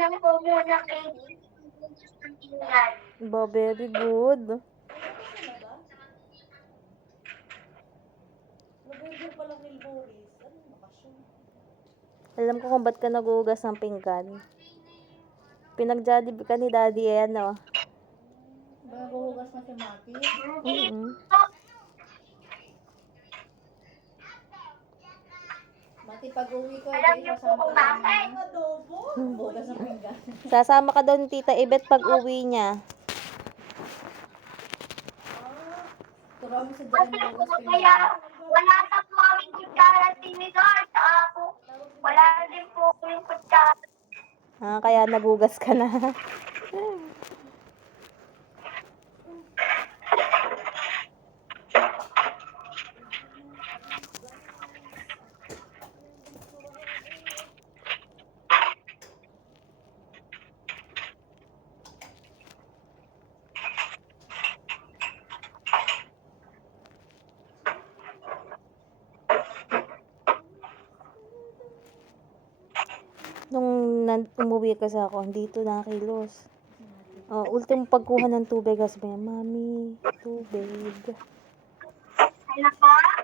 lang po muna kay ng tingnan. Ba, very good. Nag-order pa lang ni Boris. Ano bakasyon? Alam ko kung ba't ka nagugas ng pinggan. Pinag-jollibee ka ni Daddy, ayan o. Baguhugas na si Maki. Mati, pag-uwi ko, Alam niyo po kung bakit? Adobo? Bugas ng pinggan. Sasama ka daw ni Tita Ibet pag uwi niya. Turo mo sa Kasi dyan po, bugas kaya pinggan. wala na po aming kutsara tinidor. Saka po, wala din po yung kutsara. Kaya nagugas ka na. Nung umuwi kasi ako, dito nakilos. Ultimo pagkuha ng tubig, sabi niya, Mami, tubig. Ano pa?